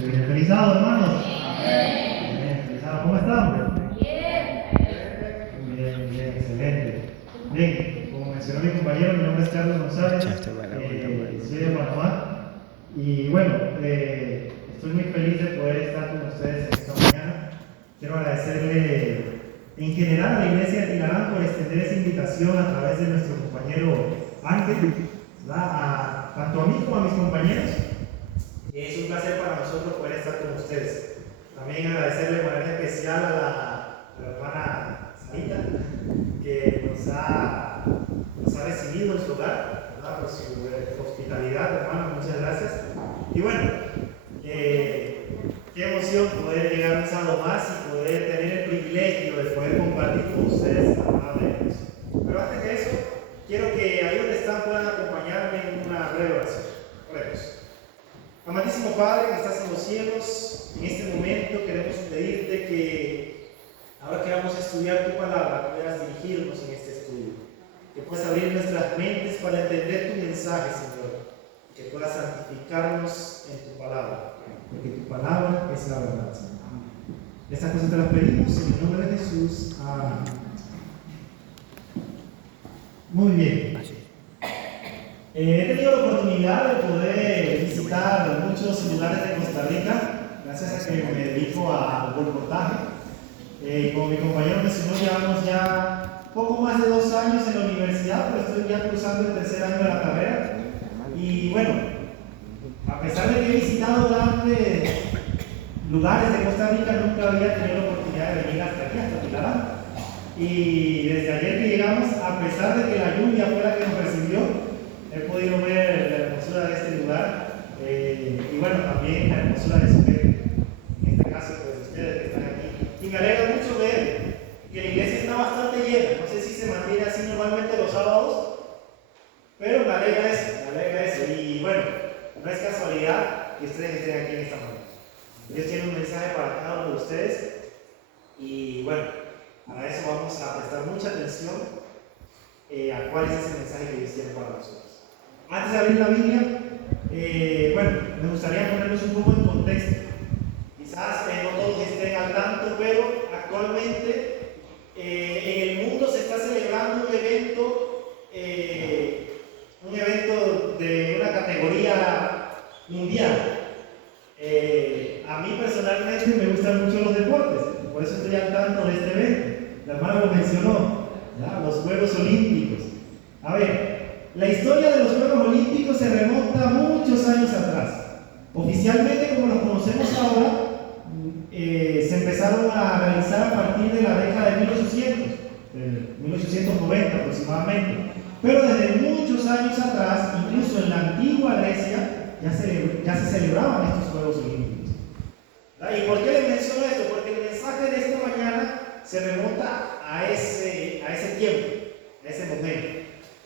Feliz sábado, hermanos. Bien, feliz sábado. ¿Cómo estamos? Bien, excelente. Bien, como mencionó mi compañero, mi nombre es Carlos González, soy de Panamá. Y bueno, estoy muy feliz de poder estar con ustedes esta mañana. Quiero agradecerle en general a la Iglesia de Tilarán por extender esa invitación a través de nuestro compañero Ángel, tanto a mí como a mis compañeros. Es un placer para nosotros poder estar con ustedes. También agradecerle de manera especial a la hermana Sarita, que nos ha recibido en su hogar, ¿verdad? Por su hospitalidad, hermano, muchas gracias. Y bueno, qué emoción poder llegar un sábado más y poder tener el privilegio de poder compartir con ustedes la palabra de Dios. Pero antes de eso, quiero que ahí donde están puedan acompañarme en una breve oración. Oremos. Amadísimo Padre que estás en los cielos, en este momento queremos pedirte que ahora que vamos a estudiar tu palabra, puedas dirigirnos en este estudio, que puedas abrir nuestras mentes para entender tu mensaje, Señor, que puedas santificarnos en tu palabra, porque tu palabra es la verdad, Señor. Estas cosas te las pedimos en el nombre de Jesús. Amén. Muy bien. He tenido la oportunidad de poder visitar muchos lugares de Costa Rica, gracias a que me dedico al reportaje. Como mi compañero mencionó, llevamos ya poco más de 2 años en la universidad, pero estoy ya cursando el 3er año de la carrera. Y bueno, a pesar de que he visitado grandes lugares de Costa Rica, nunca había tenido la oportunidad de venir hasta aquí, hasta Tilarán. Y desde ayer que llegamos, a pesar de que la lluvia fue la que nos recibió, he podido ver la hermosura de este lugar y bueno, también la hermosura de su gente, en este caso pues ustedes que están aquí. Y me alegra mucho ver que la iglesia está bastante llena. No sé si se mantiene así normalmente los sábados, pero me alegra eso. Y bueno, no es casualidad que ustedes estén aquí en esta mañana. Dios tiene un mensaje para cada uno de ustedes y bueno, para eso vamos a prestar mucha atención a cuál es ese mensaje que Dios tiene para nosotros. Antes de abrir la Biblia, me gustaría ponernos un poco en contexto. Quizás no todos estén al tanto, pero actualmente en el mundo se está celebrando un evento de una categoría mundial. A mí personalmente me gustan mucho los deportes, por eso estoy al tanto de este evento. La hermana lo mencionó, ¿ya? Los Juegos Olímpicos. A ver, la historia de los Juegos Olímpicos se remonta a muchos años atrás. Oficialmente, como los conocemos ahora, se empezaron a realizar a partir de la década de 1890 aproximadamente. Pero desde muchos años atrás, incluso en la antigua Grecia, ya se celebraban estos Juegos Olímpicos. ¿Y por qué les menciono esto? Porque el mensaje de esta mañana se remonta a ese tiempo, a ese momento.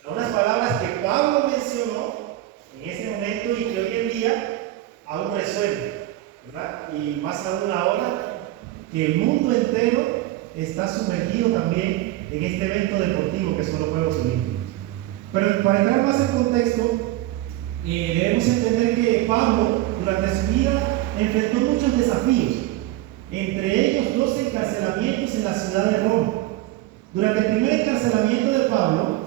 A unas palabras que Pablo mencionó en ese momento y que hoy en día aún resuenan, ¿verdad? Y más aún ahora que el mundo entero está sumergido también en este evento deportivo que son los Juegos Olímpicos. Pero para entrar más en contexto, debemos entender que Pablo durante su vida enfrentó muchos desafíos, entre ellos 2 encarcelamientos en la ciudad de Roma. Durante el primer encarcelamiento de Pablo,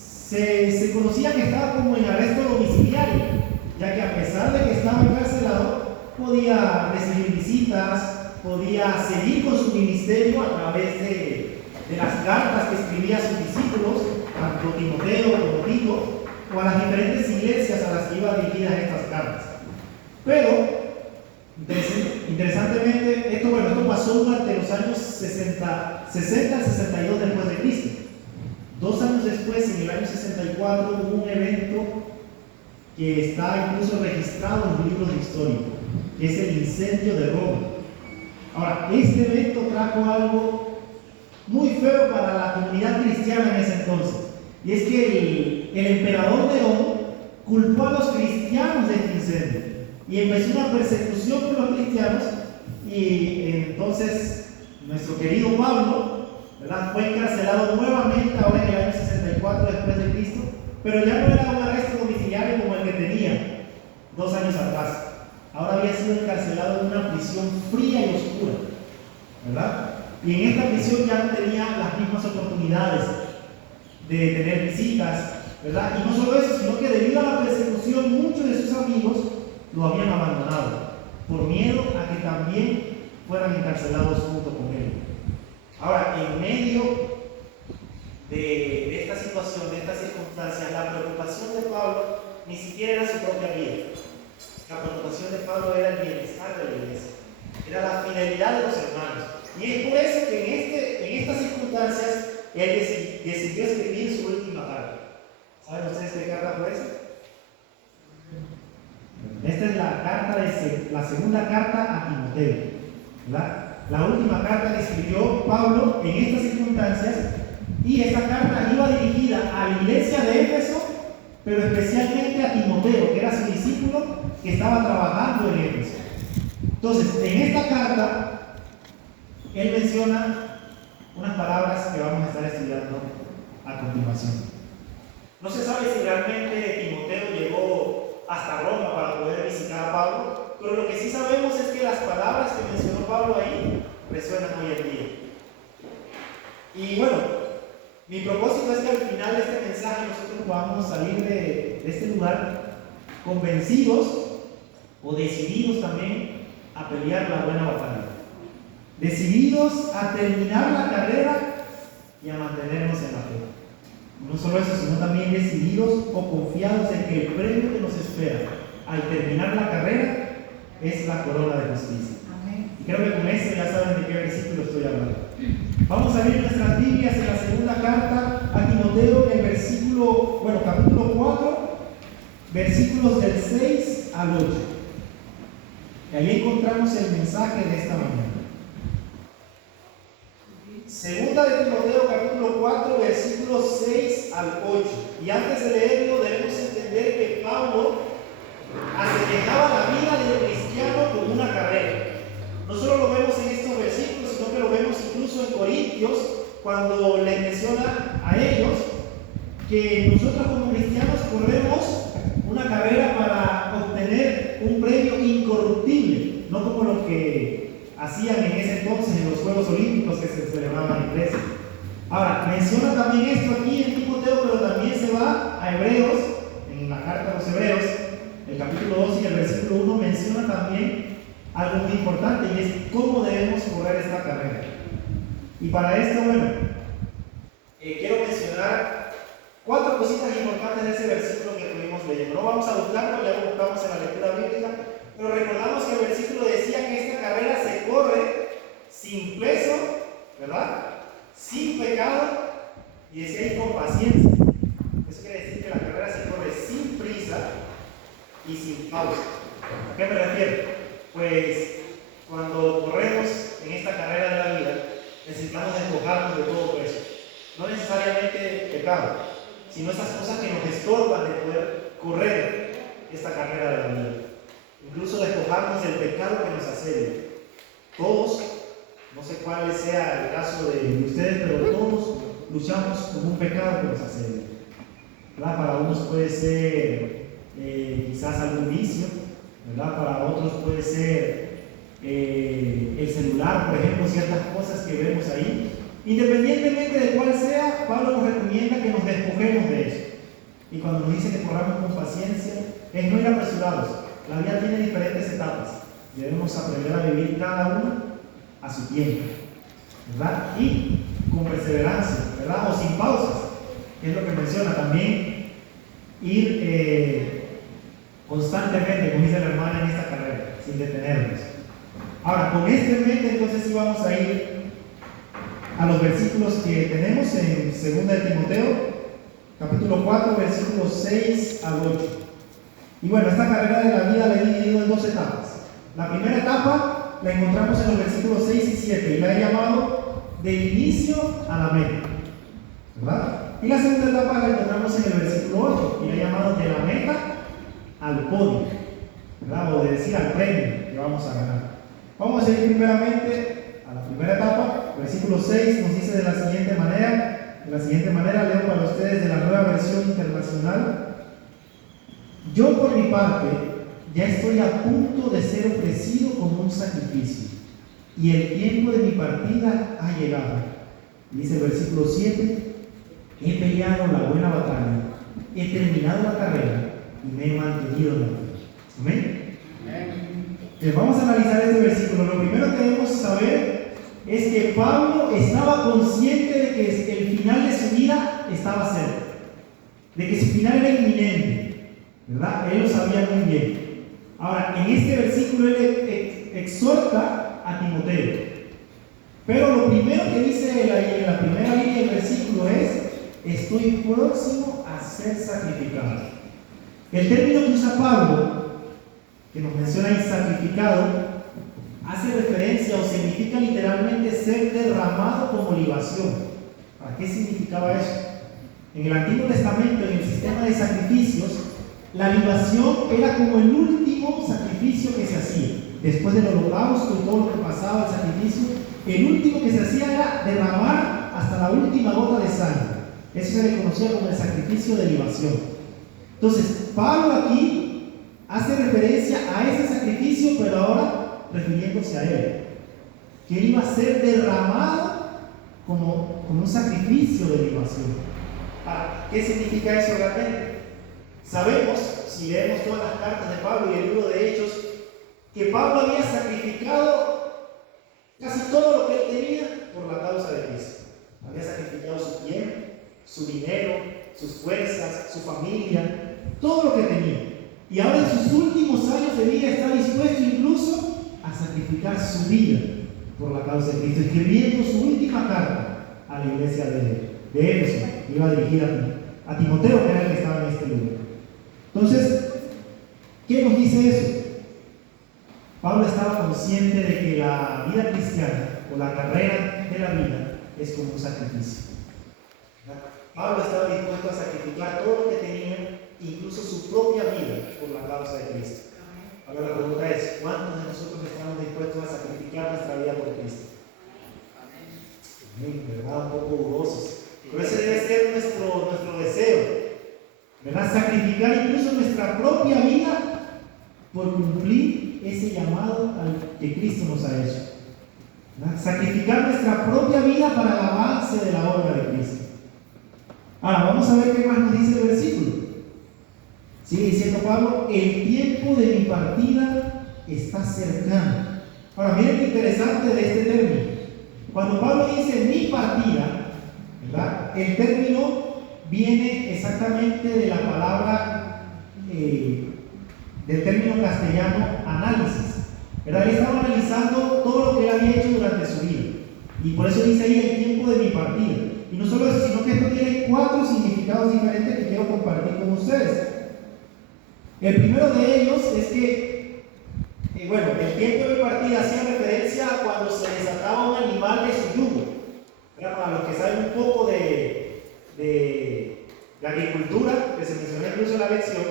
se conocía que estaba como en arresto domiciliario, ya que a pesar de que estaba encarcelado, podía recibir visitas, podía seguir con su ministerio a través de las cartas que escribía a sus discípulos, tanto Timoteo como Tito, o a las diferentes iglesias a las que iba dirigidas estas cartas. Pero, interesantemente, esto pasó durante los años 60 al 62 después de Cristo. 2 años después, en el año 64, hubo un evento que está incluso registrado en los libros de historia, que es el incendio de Roma. Ahora, este evento trajo algo muy feo para la comunidad cristiana en ese entonces, y es que el emperador Nerón culpó a los cristianos de este incendio, y empezó una persecución por los cristianos, y entonces nuestro querido Pablo, ¿verdad?, fue encarcelado nuevamente ahora en el año 64 después de Cristo, pero ya no era un arresto domiciliario como el que tenía 2 años atrás. ahora había sido encarcelado en una prisión fría y oscura, ¿verdad? Y en esta prisión ya no tenía las mismas oportunidades de tener visitas, ¿verdad? Y no solo eso, sino que debido a la persecución, muchos de sus amigos lo habían abandonado, por miedo a que también fueran encarcelados junto con él. Ahora, en medio de esta situación, de estas circunstancias, la preocupación de Pablo ni siquiera era su propia vida. La preocupación de Pablo era el bienestar de la iglesia, era la fidelidad de los hermanos. Y es por eso que en estas circunstancias él decidió escribir su última carta. ¿Saben ustedes qué carta fue esa? Esta es la segunda carta a Timoteo, ¿verdad? La última carta que escribió Pablo en estas circunstancias, y esta carta iba dirigida a la iglesia de Éfeso, pero especialmente a Timoteo, que era su discípulo que estaba trabajando en Éfeso. Entonces, en esta carta, él menciona unas palabras que vamos a estar estudiando a continuación. No se sabe si realmente Timoteo llegó hasta Roma para poder visitar a Pablo, pero lo que sí sabemos es que las palabras que mencionó Pablo ahí resuenan hoy en día. Y bueno, mi propósito es que al final de este mensaje nosotros podamos salir de este lugar convencidos o decididos también a pelear la buena batalla. Decididos a terminar la carrera y a mantenernos en la fe. No solo eso, sino también decididos o confiados en que el premio que nos espera al terminar la carrera es la corona de justicia. Amén. Y creo que con eso ya saben de qué versículo estoy hablando. Vamos a abrir nuestras Biblias en la segunda carta a Timoteo, en capítulo 4, versículos del 6 al 8. Y ahí encontramos el mensaje de esta mañana. Segunda de Timoteo, capítulo 4, versículos 6 al 8. Y antes de leerlo debemos entender que Pablo asemejaba la vida del cristiano como una carrera. No solo lo vemos en estos versículos, sino que lo vemos incluso en Corintios, cuando les menciona a ellos que nosotros como cristianos corremos una carrera para obtener un premio incorruptible, no como lo que hacían en ese entonces en los Juegos Olímpicos que se celebraban en Grecia. Ahora, menciona también esto aquí en Timoteo, pero también se va a Hebreos, en la carta a los Hebreos, el capítulo 2 y el versículo 1 menciona también algo muy importante, y es cómo debemos correr esta carrera. Y para esto, quiero mencionar 4 cositas importantes de ese versículo que estuvimos leyendo. No vamos a buscarlo, ya lo buscamos en la lectura bíblica, pero recordamos que el versículo decía que esta carrera se corre sin peso, ¿verdad? Sin pecado, y decía ahí con paciencia. Eso quiere decir que la carrera se corre sin prisa y sin pausa. ¿A qué me refiero? Pues cuando corremos en esta carrera de la vida, necesitamos despojarnos de todo peso. No necesariamente pecado, sino esas cosas que nos estorban de poder correr esta carrera de la vida. Incluso despojarnos del pecado que nos asedia. Todos, no sé cuál sea el caso de ustedes, pero todos luchamos con un pecado que nos asedia. ¿Verdad? Para unos puede ser quizás algún vicio, ¿verdad? Para otros puede ser el celular, por ejemplo, ciertas cosas que vemos ahí. Independientemente de cuál sea, Pablo nos recomienda que nos despojemos de eso. Y cuando nos dice que corramos con paciencia, es no ir apresurados. La vida tiene diferentes etapas. Debemos aprender a vivir cada uno a su tiempo, ¿verdad? Y con perseverancia, ¿verdad? O sin pausas, que es lo que menciona también. Ir constantemente, como dice la hermana, en esta carrera, sin detenernos. Ahora, con esto en mente, entonces sí vamos a ir a los versículos que tenemos en 2 de Timoteo, capítulo 4, versículos 6 al 8. Y bueno, esta carrera de la vida la he dividido en 2 etapas. La primera etapa la encontramos en los versículos 6 y 7, y la he llamado del inicio a la meta, ¿verdad? Y la segunda etapa la encontramos en el versículo 8, y la he llamado de la meta al podio, ¿verdad? O de decir al premio que vamos a ganar. Vamos a seguir primeramente a la primera etapa. Versículo 6 nos dice de la siguiente manera, leo para ustedes de la Nueva Versión Internacional: yo por mi parte ya estoy a punto de ser ofrecido como un sacrificio, y el tiempo de mi partida ha llegado. Dice el versículo 7, he peleado la buena batalla, he terminado la carrera y me he mantenido en la fe. ¿Amén? Entonces vamos a analizar este versículo. Lo primero que debemos saber es que Pablo estaba consciente de que el final de su vida estaba cerca, de que su final era inminente, ¿verdad? Él lo sabía muy bien. Ahora, en este versículo él exhorta a Timoteo, pero lo primero que dice en la primera línea del versículo es: estoy próximo a ser sacrificado. El término que usa Pablo, que nos menciona ahí, sacrificado, hace referencia o significa literalmente ser derramado como libación. ¿Para qué significaba eso? En el Antiguo Testamento, en el sistema de sacrificios, la libación era como el último sacrificio que se hacía. Después del holocausto y todo lo que pasaba el sacrificio, el último que se hacía era derramar hasta la última gota de sangre. Eso se le conocía como el sacrificio de libación. Entonces, Pablo aquí hace referencia a ese sacrificio, pero ahora refiriéndose a él, que él iba a ser derramado como un sacrificio de libación. ¿Qué significa eso realmente? Sabemos, si leemos todas las cartas de Pablo y el libro de Hechos, que Pablo había sacrificado casi todo lo que él tenía por la causa de Cristo. Había sacrificado su tiempo, su dinero, sus fuerzas, su familia, todo lo que tenía. Y ahora en sus últimos años de vida está dispuesto incluso a sacrificar su vida por la causa de Cristo, escribiendo su última carta a la iglesia de Éfeso, que iba dirigida a Timoteo, que era el que estaba en este lugar. Entonces, ¿qué nos dice eso? Pablo estaba consciente de que la vida cristiana o la carrera de la vida es como un sacrificio. Pablo estaba dispuesto a sacrificar todo lo que tenía, incluso su propia vida, por la causa de Cristo. Ahora la pregunta es: ¿cuántos de nosotros estamos dispuestos a sacrificar nuestra vida por Cristo? Amén, ¿verdad? Un poco dudosos. Pero ese debe ser nuestro deseo, ¿verdad? Sacrificar incluso nuestra propia vida por cumplir ese llamado al que Cristo nos ha hecho, ¿verdad? Sacrificar nuestra propia vida para el avance de la obra de Cristo. Ahora vamos a ver qué más nos dice el versículo. Sigue diciendo Pablo: el tiempo de mi partida está cercano. Ahora miren qué interesante de este término. Cuando Pablo dice mi partida, ¿verdad?, el término viene exactamente de la palabra, del término castellano análisis, ¿verdad? Él estaba analizando todo lo que él había hecho durante su vida, y por eso dice ahí el tiempo de mi partida. Y no solo eso, sino que esto tiene 4 significados diferentes que quiero compartir con ustedes. El primero de ellos es que, el tiempo de mi partida hacía referencia a cuando se desataba un animal de su yugo. Para los que saben un poco de agricultura, que se mencionó incluso en la lección,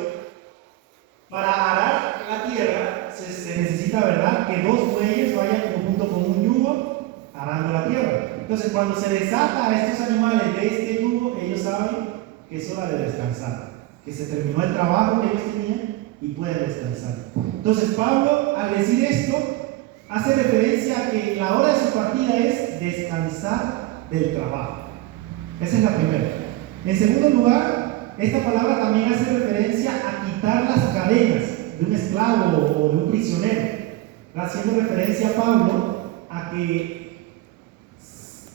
para arar la tierra se necesita, ¿verdad?, que 2 bueyes vayan junto con un yugo arando la tierra. Entonces, cuando se desata a estos animales de este yugo, ellos saben que es hora de descansar, que se terminó el trabajo que ellos tenían y pueden descansar. Entonces, Pablo, al decir esto, hace referencia a que la hora de su partida es descansar del trabajo. Esa es la primera. En segundo lugar, esta palabra también hace referencia a quitar las cadenas de un esclavo o de un prisionero, haciendo referencia a Pablo a que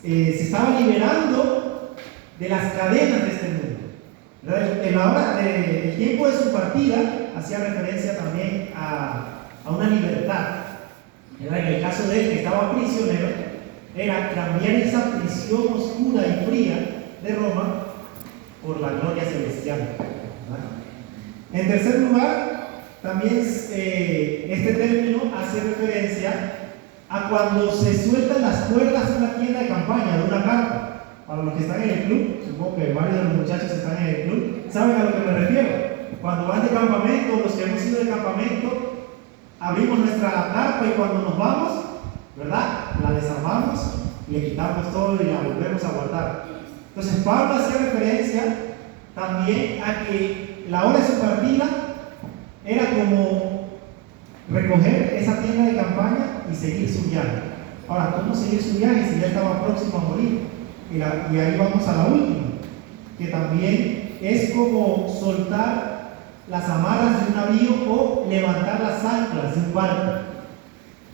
se estaba liberando de las cadenas de este mundo. En la hora el tiempo de su partida hacía referencia también a una libertad. En el caso de él, que estaba prisionero, era cambiar esa prisión oscura y fría de Roma por la gloria celestial, ¿verdad? En tercer lugar, también este término hace referencia a cuando se sueltan las cuerdas de una tienda de campaña, de una carpa. Para los que están en el club, supongo que varios de los muchachos están en el club, saben a lo que me refiero. Cuando van de campamento, los que hemos ido de campamento, abrimos nuestra carpa y cuando nos vamos, ¿verdad?, la desarmamos, le quitamos todo y la volvemos a guardar. Entonces Pablo hacía referencia también a que la hora de su partida era como recoger esa tienda de campaña y seguir su viaje. Ahora, ¿cómo seguir su viaje si ya estaba próximo a morir? Y ahí vamos a la última, que también es como soltar las amarras de un navío o levantar las anclas de un barco.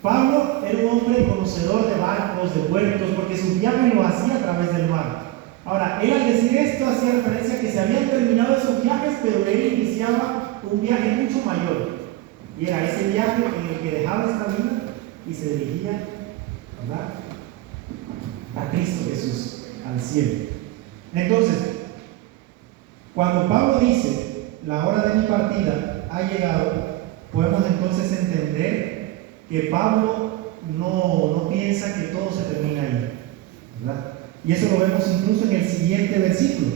Pablo era un hombre conocedor de barcos, de puertos, porque su viaje lo hacía a través del mar. Ahora, él al decir esto hacía referencia a que se habían terminado esos viajes, pero él iniciaba un viaje mucho mayor. Y era ese viaje en el que dejaba esta vida y se dirigía, ¿verdad?, a Cristo Jesús, al cielo. Entonces, cuando Pablo dice, la hora de mi partida ha llegado, podemos entonces entender que Pablo no piensa que todo se termina ahí, ¿verdad? Y eso lo vemos incluso en el siguiente versículo.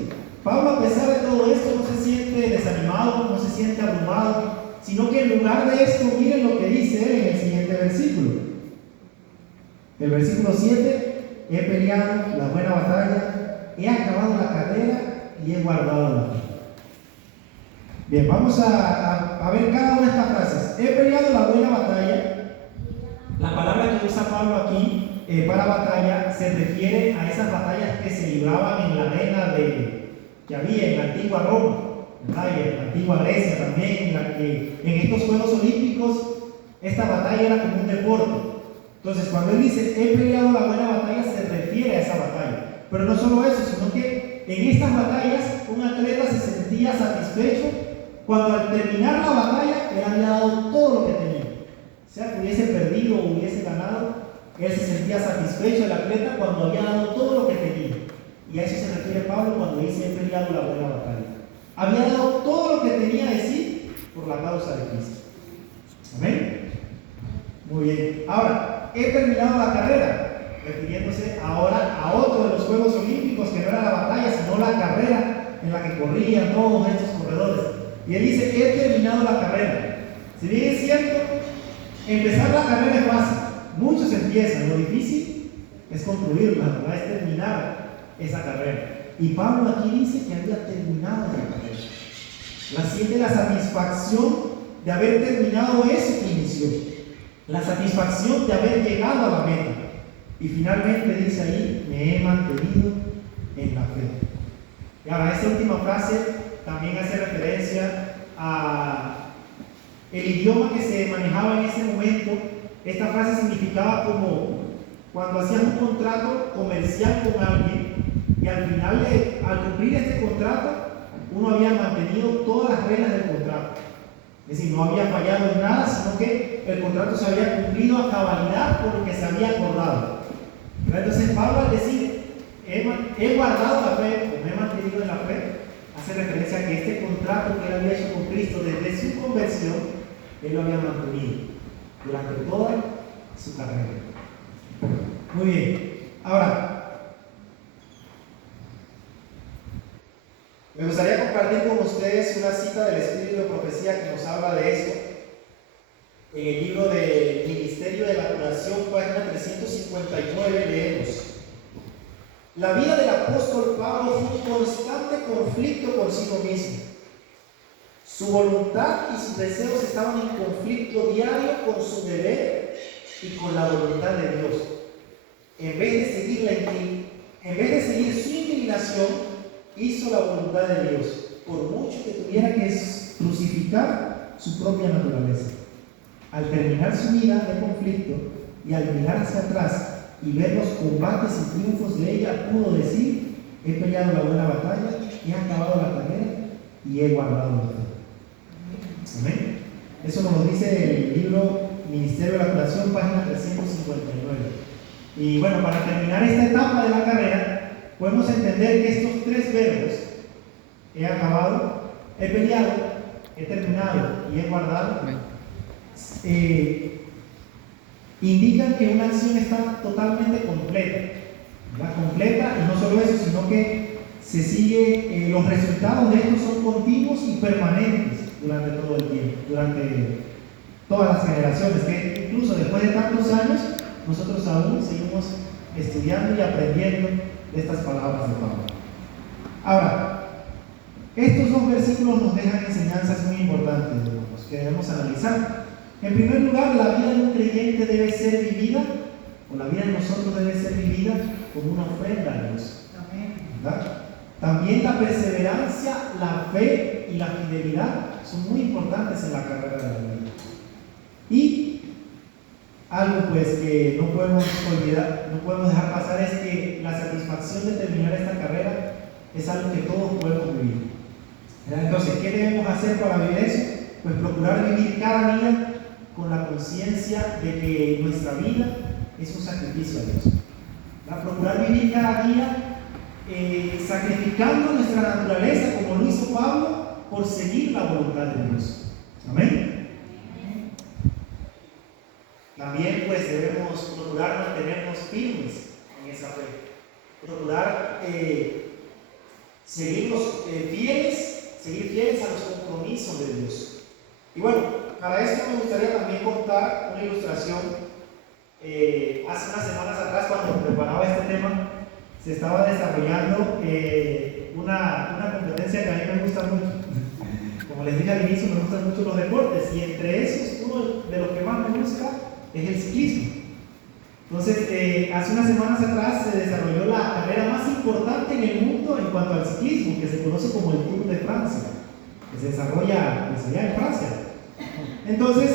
Pablo, a pesar de todo esto, no se siente desanimado, no se siente abrumado, sino que en lugar de esto, miren lo que dice él en el siguiente versículo. El versículo 7, he peleado la buena batalla, he acabado la carrera y he guardado la fe. Bien, vamos a ver cada una de estas frases. He peleado la buena batalla. La palabra que usa Pablo aquí para batalla se refiere a esas batallas que se libraban en la arena que había en la antigua Roma, ¿verdad? Y en la antigua Grecia también, en la que en estos Juegos Olímpicos esta batalla era como un deporte. Entonces, cuando él dice he peleado la buena batalla, se refiere a esa batalla. Pero no solo eso, sino que en estas batallas un atleta se sentía satisfecho cuando al terminar la batalla él había dado todo lo que tenía. Sea que hubiese perdido o hubiese ganado, él se sentía satisfecho, el atleta, cuando había dado todo lo que tenía. Y a eso se refiere Pablo cuando dice he peleado la buena batalla. Había dado todo lo que tenía de sí por la causa de Cristo. ¿Amén? Muy bien. Ahora, he terminado la carrera, refiriéndose ahora a otro de los Juegos Olímpicos, que no era la batalla, sino la carrera en la que corrían todos estos corredores. Y él dice, he terminado la carrera. Si bien es cierto, empezar la carrera es fácil. Muchos empiezan, lo difícil es concluirla, ¿verdad? Es terminar esa carrera. Y Pablo aquí dice que había terminado la carrera. Siente la satisfacción de haber terminado eso que inició. La satisfacción de haber llegado a la meta. Y finalmente dice ahí, me he mantenido en la fe. Y ahora, esta última frase también hace referencia a el idioma que se manejaba en ese momento. Esta frase significaba como cuando hacías un contrato comercial con alguien y al final, al cumplir este contrato, uno había mantenido todas las reglas del contrato. Es decir, no había fallado en nada, sino que el contrato se había cumplido a cabalidad por lo que se había acordado. Entonces Pablo, al decir he guardado la fe, o me he mantenido en la fe, hace referencia a que este contrato que él había hecho con Cristo desde su conversión, él lo había mantenido durante toda su carrera. Muy bien. Ahora, me gustaría compartir con ustedes una cita del Espíritu de Profecía que nos habla de esto. En el libro de Ministerio de la Curación, página 359, leemos: la vida del apóstol Pablo fue un constante conflicto consigo mismo. Su voluntad y sus deseos estaban en conflicto diario con su deber y con la voluntad de Dios. En vez de seguir su inclinación, hizo la voluntad de Dios, por mucho que tuviera que crucificar su propia naturaleza. Al terminar su vida de conflicto y al mirar hacia atrás y ver los combates y triunfos de ella, pudo decir: he peleado la buena batalla, he acabado la carrera y he guardado la fe. Amén. Eso nos lo dice el libro Ministerio de la Curación, página 359. Y bueno, para terminar esta etapa de la carrera, podemos entender que estos tres verbos, he acabado, he peleado, he terminado y he guardado, indican que una acción está totalmente completa. ¿Verdad? Completa, y no solo eso, sino que se sigue, los resultados de esto son continuos y permanentes durante todo el tiempo, durante todas las generaciones, que incluso después de tantos años, nosotros aún seguimos estudiando y aprendiendo de estas palabras de Pablo. Ahora, estos dos versículos nos dejan enseñanzas muy importantes, hermanos, que debemos analizar. En primer lugar, la vida de un creyente debe ser vivida, o la vida de nosotros debe ser vivida como una ofrenda a Dios. ¿Verdad? También la perseverancia, la fe y la fidelidad son muy importantes en la carrera de la vida. Y algo pues que no podemos olvidar, no podemos dejar pasar, es que la satisfacción de terminar esta carrera es algo que todos podemos vivir. Entonces, ¿qué debemos hacer para vivir eso? Pues procurar vivir cada día con la conciencia de que nuestra vida es un sacrificio a Dios. Procurar vivir cada día sacrificando nuestra naturaleza, como lo hizo Pablo, por seguir la voluntad de Dios. Amén. También pues debemos procurar mantenernos firmes en esa fe. Procurar seguir fieles a los compromisos de Dios. Y bueno, para esto me gustaría también contar una ilustración. Hace unas semanas atrás, cuando preparaba este tema, se estaba desarrollando una competencia que a mí me gusta mucho. Como les dije al inicio, me gustan mucho los deportes, y entre esos, uno de los que más me gusta es el ciclismo. Entonces, hace unas semanas atrás se desarrolló la carrera más importante en el mundo en cuanto al ciclismo, que se conoce como el Tour de Francia, que se desarrolla pues, allá en Francia. Entonces,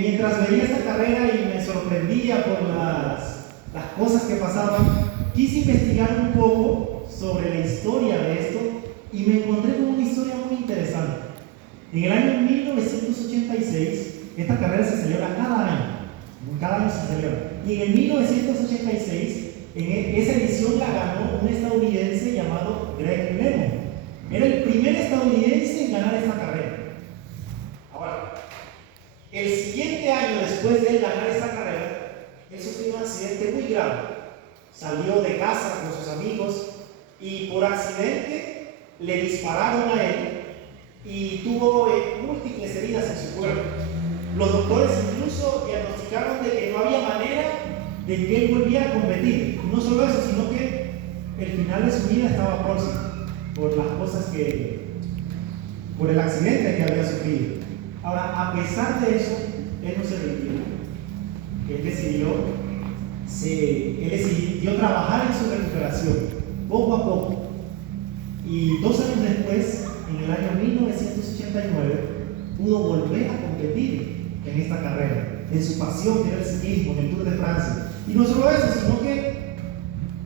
mientras veía esta carrera y me sorprendía por las cosas que pasaban, quise investigar un poco sobre la historia de esto y me encontré con una historia muy interesante. En el año 1986, esta carrera se celebra cada año se celebra. Y en el 1986, esa edición la ganó un estadounidense llamado Greg LeMond. Era el primer estadounidense en ganar esta carrera. Ahora, el siguiente año después de él ganar esta carrera, él sufrió un accidente muy grave. Salió de casa con sus amigos y por accidente le dispararon a él y tuvo múltiples heridas en su cuerpo. Los doctores incluso diagnosticaron de que no había manera de que él volviera a competir. No solo eso, sino que el final de su vida estaba próximo por las cosas por el accidente que había sufrido. Ahora, a pesar de eso, él no se rindió. Él decidió trabajar en su recuperación, poco a poco. Y 2 años después, en el año 1989, pudo volver a competir en esta carrera, en su pasión que era el ciclismo, en el Tour de Francia. Y no solo eso, sino que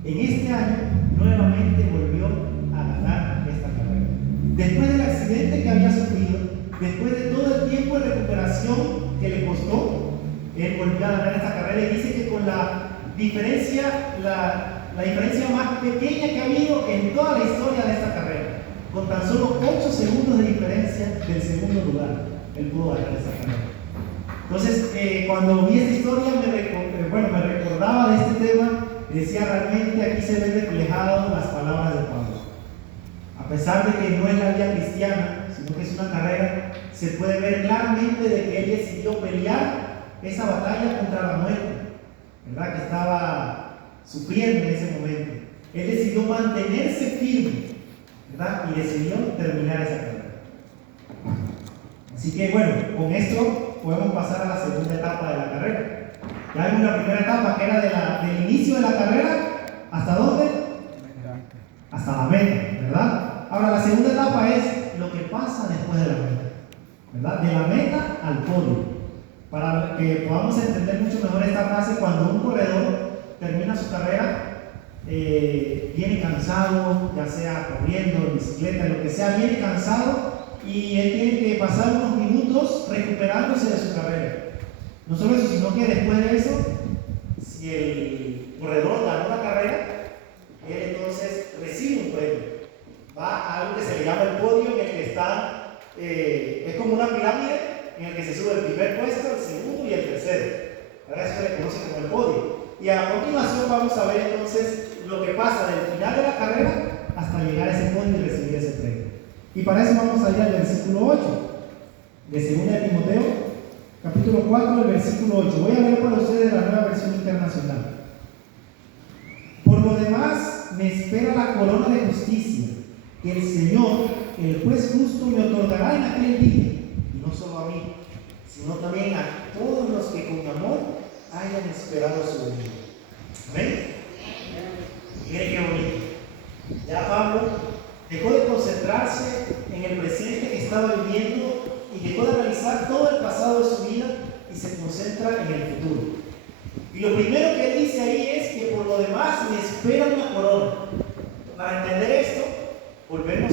en este año nuevamente volvió a ganar esta carrera. Después del accidente que había sufrido, después de todo el tiempo de recuperación que le costó, él volvió a ganar esta carrera y dice que con la diferencia más pequeña que ha habido en toda la historia de esta carrera, con tan solo 8 segundos de diferencia del segundo lugar, él pudo ganar esta carrera. Entonces, cuando vi esta historia, me recordaba de este tema y decía, realmente aquí se ven reflejadas las palabras de Pablo. A pesar de que no es la vida cristiana, sino que es una carrera, se puede ver claramente de que él decidió pelear esa batalla contra la muerte, ¿verdad? Que estaba sufriendo en ese momento. Él decidió mantenerse firme, ¿verdad? Y decidió terminar esa carrera. Así que bueno, con esto podemos pasar a la segunda etapa de la carrera. Ya vimos la primera etapa que era del inicio de la carrera, ¿hasta dónde? Hasta la meta, ¿verdad? Ahora la segunda etapa es lo que pasa después de la meta, ¿verdad? De la meta al podio. Para que podamos entender mucho mejor esta frase, cuando un corredor termina su carrera, viene cansado, ya sea corriendo, en bicicleta, lo que sea, viene cansado y él tiene que pasar unos minutos recuperándose de su carrera. No solo eso, sino que después de eso, si el corredor ganó la carrera, él entonces recibe un premio. Va a algo que se le llama el podio, en el que está, es como una pirámide en el que se sube el primer puesto, el segundo y el tercero. Ahora eso se le conoce como el podio. Y a continuación vamos a ver entonces lo que pasa del final de la carrera hasta llegar a ese podio y recibir ese premio. Y para eso vamos a ir al versículo 8 de 2 de Timoteo, capítulo 4, el versículo 8. Voy a leer para ustedes la Nueva Versión Internacional. Por lo demás, me espera la corona de justicia, que el Señor, el juez justo, me otorgará en aquel día, y no solo a mí, sino también a todos los que con amor hayan esperado su venida. ¿Amén? Miren qué bonito. Ya Pablo dejó de concentrarse en el presente que estaba viviendo y dejó de analizar todo el pasado de su vida y se concentra en el futuro. Y lo primero que él dice ahí es que por lo demás me espera una corona. Para entender esto, volvemos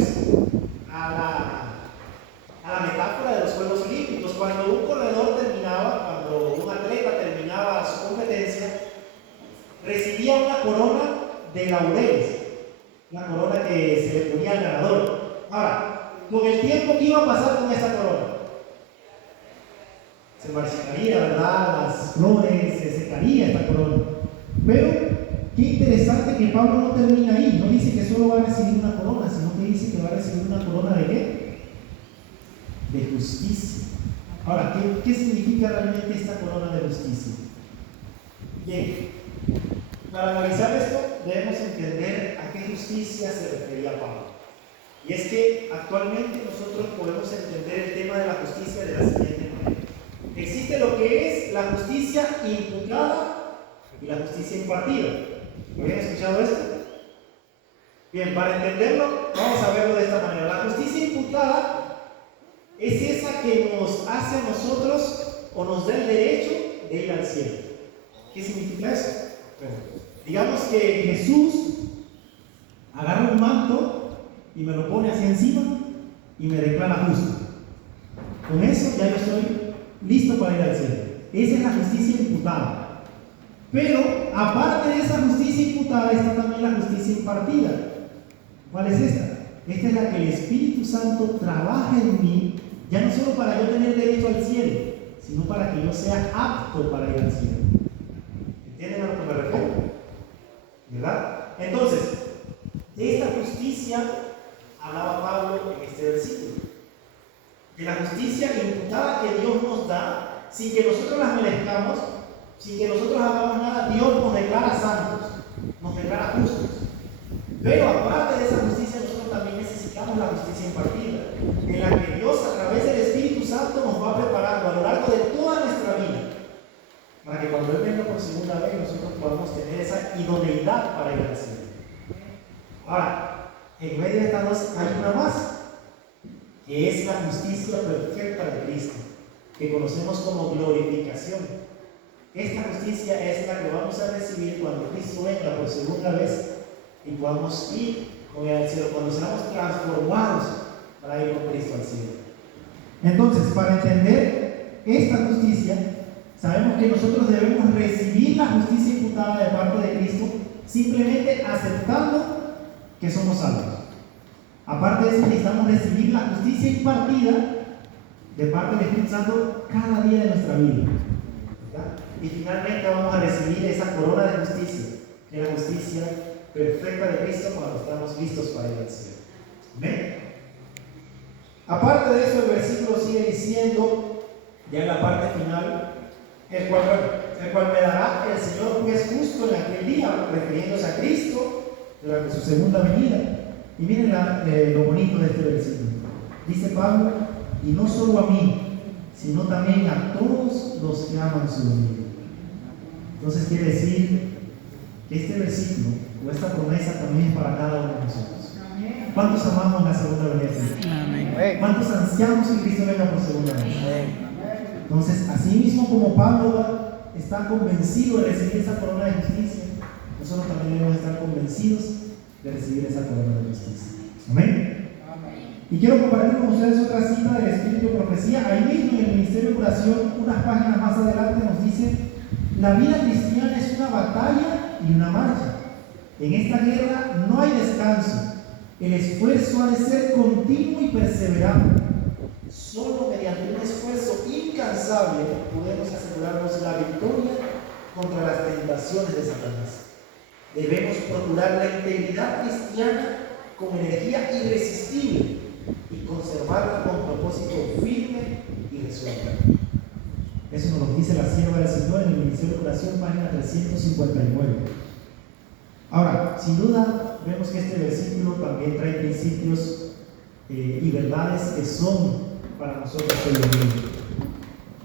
a la metáfora de los Juegos Olímpicos. Cuando un corredor terminaba, cuando un atleta terminaba su competencia, recibía una corona de laureles, una corona que se le ponía al ganador. Ahora, con el tiempo, ¿qué iba a pasar con esta corona? Se marchitaría, ¿verdad? Las flores, se secaría esta corona. Pero qué interesante que Pablo no termina ahí, no dice que solo va a recibir una corona, sino que dice que va a recibir una corona ¿de qué? De justicia. Ahora, ¿qué significa realmente esta corona de justicia? Bien, para analizar esto debemos entender a qué justicia se refería Pablo. Y es que actualmente nosotros podemos entender el tema de la justicia de la siguiente manera. Existe lo que es la justicia imputada y la justicia impartida. ¿Habían escuchado esto? Bien, para entenderlo, vamos a verlo de esta manera. La justicia imputada es esa que nos hace a nosotros o nos da el derecho de ir al cielo. ¿Qué significa eso? Bueno, digamos que Jesús agarra un manto y me lo pone así encima y me declara justo. Con eso ya yo estoy listo para ir al cielo. Esa es la justicia imputada. Pero aparte de esa justicia imputada está también la justicia impartida. ¿Cuál es esta? Esta es la que el Espíritu Santo trabaja en mí, ya no solo para yo tener derecho al cielo, sino para que yo sea apto para ir al cielo. ¿Entienden a lo que me refiero? ¿Verdad? Entonces, de esta justicia hablaba Pablo en este versículo. De la justicia imputada que Dios nos da, sin que nosotros la merezcamos, sin que nosotros hagamos nada, Dios nos declara santos, nos declara justos. Pero aparte de esa justicia, nosotros también necesitamos la justicia impartida, en la que Dios a través del Espíritu Santo nos va preparando a lo largo de toda nuestra vida, para que cuando Él venga por segunda vez nosotros podamos tener esa idoneidad para ir al cielo. Ahora, en medio de estas dos hay una más, que es la justicia perfecta de Cristo, que conocemos como glorificación. Esta justicia es la que vamos a recibir cuando Cristo venga por segunda vez y podamos ir con Él al cielo, cuando seamos transformados para ir con Cristo al cielo. Entonces, para entender esta justicia, sabemos que nosotros debemos recibir la justicia imputada de parte de Cristo simplemente aceptando que somos salvos. Aparte de eso, necesitamos recibir la justicia impartida de parte del Espíritu Santo cada día de nuestra vida. ¿Verdad? Y finalmente vamos a recibir esa corona de justicia, que es la justicia perfecta de Cristo cuando estamos listos para ir al cielo. ¿Amén? Aparte de eso, el versículo sigue diciendo, ya en la parte final, el cual me dará el Señor juez justo en aquel día, refiriéndose a Cristo durante su segunda venida. Y miren lo bonito de este versículo. Dice Pablo, y no solo a mí, sino también a todos los que aman su venida. Entonces quiere decir que este versículo o esta promesa también es para cada uno de nosotros. ¿Cuántos amamos la segunda venida de Cristo? ¿Cuántos ansiamos que Cristo venga por segunda vez? Entonces, así mismo como Pablo está convencido de recibir esa corona de justicia, nosotros también debemos estar convencidos de recibir esa corona de justicia. ¿Amén? Y quiero compartir con ustedes otra cita del Espíritu de Profecía. Ahí mismo en el Ministerio de Curación, unas páginas más adelante, nos dice: la vida cristiana es una batalla y una marcha. En esta guerra no hay descanso. El esfuerzo ha de ser continuo y perseverante. Solo mediante un esfuerzo incansable podemos asegurarnos la victoria contra las tentaciones de Satanás. Debemos procurar la integridad cristiana con energía irresistible y conservarla con propósito firme y resuelto. Eso nos lo dice la sierva del Señor en el Ministerio de Curación, página 359. Ahora, sin duda, vemos que este versículo también trae principios y verdades que son para nosotros hoy en día.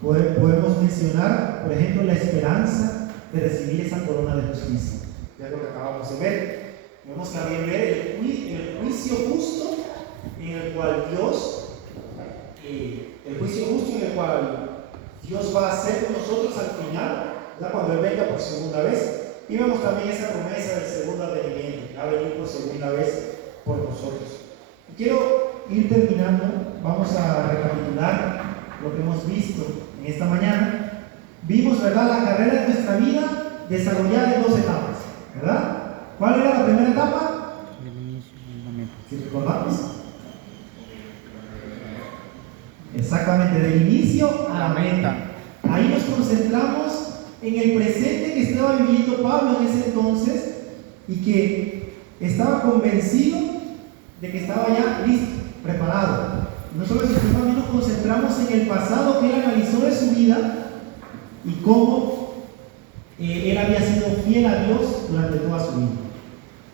Podemos mencionar, por ejemplo, la esperanza de recibir esa corona de justicia. Ya lo que acabamos de ver. Vamos también ver el juicio justo en el cual Dios va a hacer con nosotros al final, ¿verdad? Cuando Él venga por segunda vez. Y vemos también esa promesa del segundo advenimiento, que va a venir por segunda vez por nosotros. Y quiero ir terminando. Vamos a recapitular lo que hemos visto en esta mañana. Vimos, ¿verdad?, la carrera de nuestra vida desarrollada en dos etapas, ¿verdad? ¿Cuál era la primera etapa? Si recordamos. Exactamente, del inicio a la meta. Ahí nos concentramos en el presente que estaba viviendo Pablo en ese entonces y que estaba convencido de que estaba ya listo, preparado. No solo eso, sino también nos concentramos en el pasado que él analizó de su vida y cómo él había sido fiel a Dios durante toda su vida.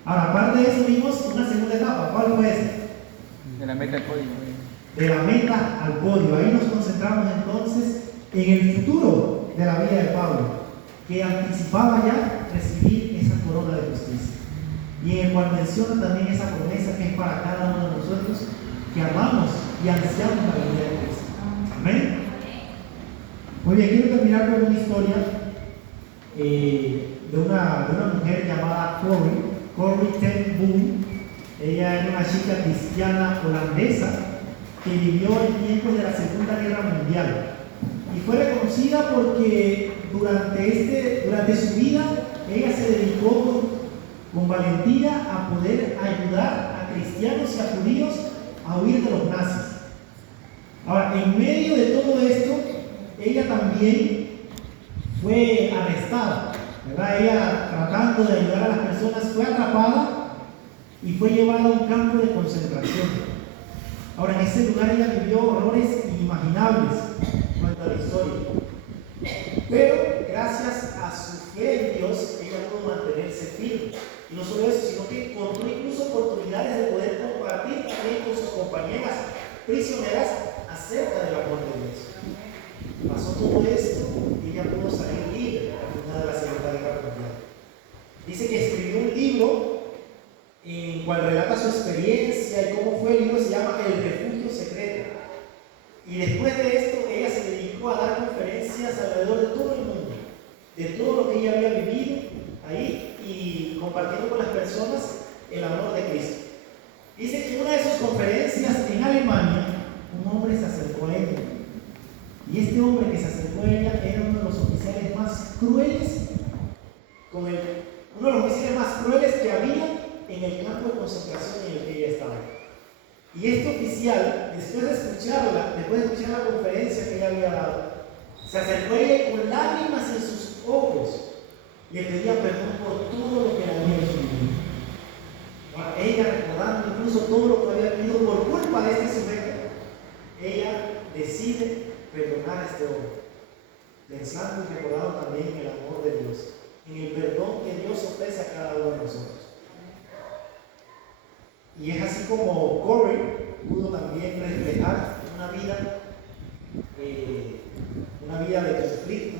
Ahora, aparte de eso, vimos una segunda etapa. ¿Cuál fue esa? De la meta al podio. De la meta al podio. Ahí nos concentramos entonces en el futuro de la vida de Pablo, que anticipaba ya recibir esa corona de justicia. Y en el cual menciona también esa promesa que es para cada uno de nosotros que amamos y ansiamos la venida de Cristo. Amén. Muy bien, quiero terminar con una historia de una mujer llamada Corrie ten Boom. Ella era una chica cristiana holandesa que vivió en tiempos de la Segunda Guerra Mundial y fue reconocida porque durante su vida ella se dedicó con valentía a poder ayudar a cristianos y a judíos a huir de los nazis. Ahora, en medio de todo esto, ella también fue arrestada, ¿verdad? Ella, tratando de ayudar a las personas, fue atrapada y fue llevada a un campo de concentración. Ahora, en ese lugar ella vivió horrores inimaginables en cuanto a la historia. Pero gracias a su fe en Dios, ella pudo mantenerse firme. Y no solo eso, sino que encontró incluso oportunidades de poder compartir también con sus compañeras prisioneras acerca del amor de Dios. Pasó todo esto y ella pudo salir libre al final de la Segunda Guerra Mundial. Dice que escribió un libro en cual relata su experiencia y cómo fue. El libro se llama El Refugio Secreto. Y después de esto, ella se dedicó a dar conferencias alrededor de todo el mundo, de todo lo que ella había vivido ahí y compartiendo con las personas el amor de Cristo. Dice que en una de sus conferencias en Alemania, un hombre se acercó a ella. Y este hombre que se acercó a ella era uno de los oficiales más crueles, uno de los oficiales más crueles que había en el campo de concentración en el que ella estaba. Y este oficial, después de escuchar la conferencia que ella había dado, se acercó a ella y con lágrimas en sus ojos le pedía perdón por todo lo que le había hecho vivir. Ella, recordando incluso todo lo que había vivido por culpa de este sujeto, ella decide perdonar a este hombre, pensando y recordando también en el amor de Dios, en el perdón que Dios ofrece a cada uno de nosotros. Y es así como Corrie pudo también reflejar una vida de conflicto,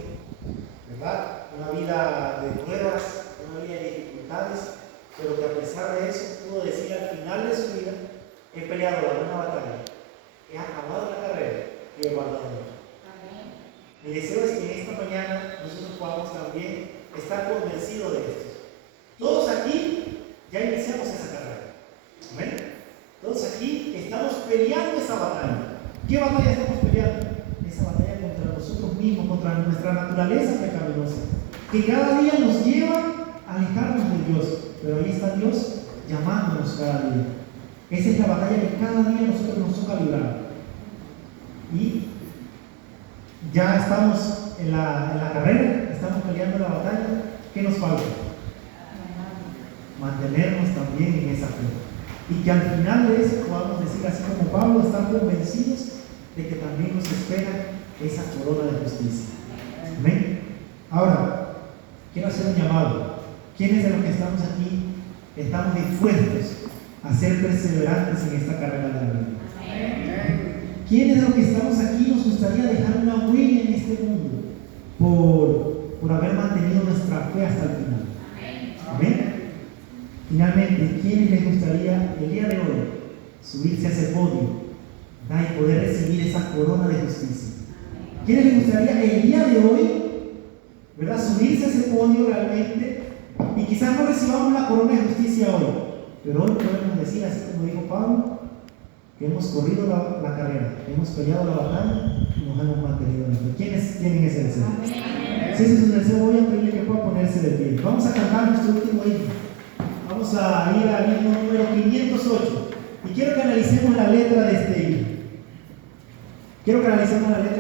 ¿verdad? Una vida de pruebas, una vida de dificultades, pero que a pesar de eso pudo decir al final de su vida: he peleado la buena batalla, he acabado la carrera y he guardado el honor. Mi deseo es que en esta mañana nosotros podamos también estar convencidos de esto. Todos aquí ya iniciamos esa carrera. ¿Amén? Entonces aquí estamos peleando esa batalla. ¿Qué batalla estamos peleando? Esa batalla contra nosotros mismos, contra nuestra naturaleza pecaminosa, que cada día nos lleva a alejarnos de Dios. Pero ahí está Dios llamándonos cada día. Esa es la batalla que cada día nosotros nos toca librar. Y ya estamos en la carrera, estamos peleando la batalla. ¿Qué nos falta? Mantenernos también en esa fe. Y que al final de eso podamos decir, así como Pablo, estar convencidos de que también nos espera esa corona de justicia. Amén. Ahora, quiero hacer un llamado. ¿Quiénes de los que estamos aquí estamos dispuestos a ser perseverantes en esta carrera de la vida? ¿Quiénes de los que estamos aquí nos gustaría dejar una huella en este mundo por haber mantenido nuestra fe hasta el final? Amén. Finalmente, ¿quiénes les gustaría el día de hoy subirse a ese podio, ¿verdad?, y poder recibir esa corona de justicia? ¿Quiénes les gustaría el día de hoy, ¿verdad?, subirse a ese podio realmente? Y quizás no recibamos la corona de justicia hoy, pero hoy podemos decir, así como dijo Pablo, que hemos corrido la carrera, que hemos peleado la batalla y nos hemos mantenido en fe. ¿Quiénes tienen ese deseo? Si ese es su deseo, voy a pedirle que pueda ponerse de pie. Vamos a cantar nuestro último himno. Vamos a ir al himno número 508. Y quiero que analicemos la letra de este himno. Quiero que analicemos la letra